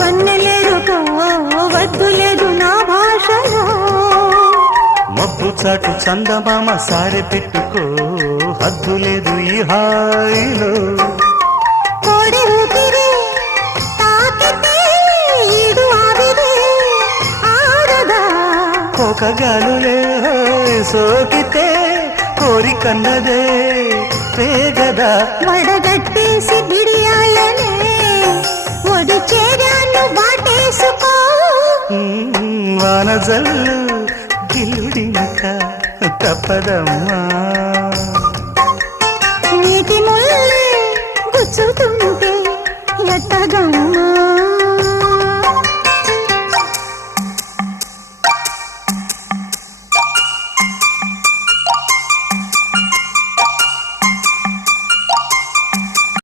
వన్నెలేరుకో వద్దు లేదు నా భాషలో మబ్బు చాటు చందమామ సారె పెట్టుకో హద్దు లేదు ఈ హాయిలో కోడి ఊపిరి తాకితే ఈడు ఆవిరి ఆరదా కోకగాలులే సోకితే కోరికన్నదే పేగదా వడగట్టేసి బిడియాలనే ఒడి చేరాను వాటేసుకో వానజల్లు గిల్లుడింక తప్పదమ్మా నీటి ముల్లే గుచ్చుతుంది